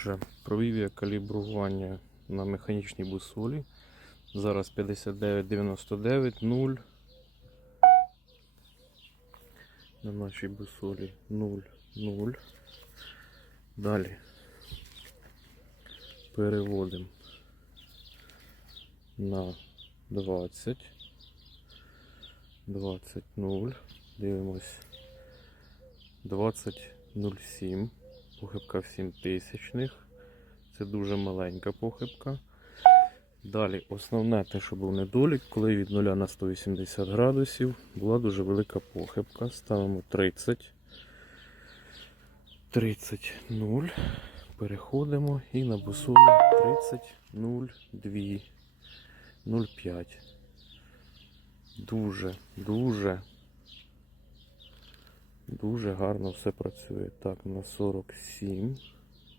Отже, провів я калібрування на механічній бусолі. Зараз 59,99, 0. На нашій бусолі 0, 0. Далі переводимо на 20. 20, 0. Дивимось. 20,07. Похибка в 7 тисячних. Це дуже маленька похибка. Далі основне те, що був недолік, коли від 0 на 180 градусів була дуже велика похибка. Ставимо 30. 30, 0. Переходимо і на бусолі 30, 0, 2, 0,5. Дуже, дуже, дуже гарно все працює. Так, на 47.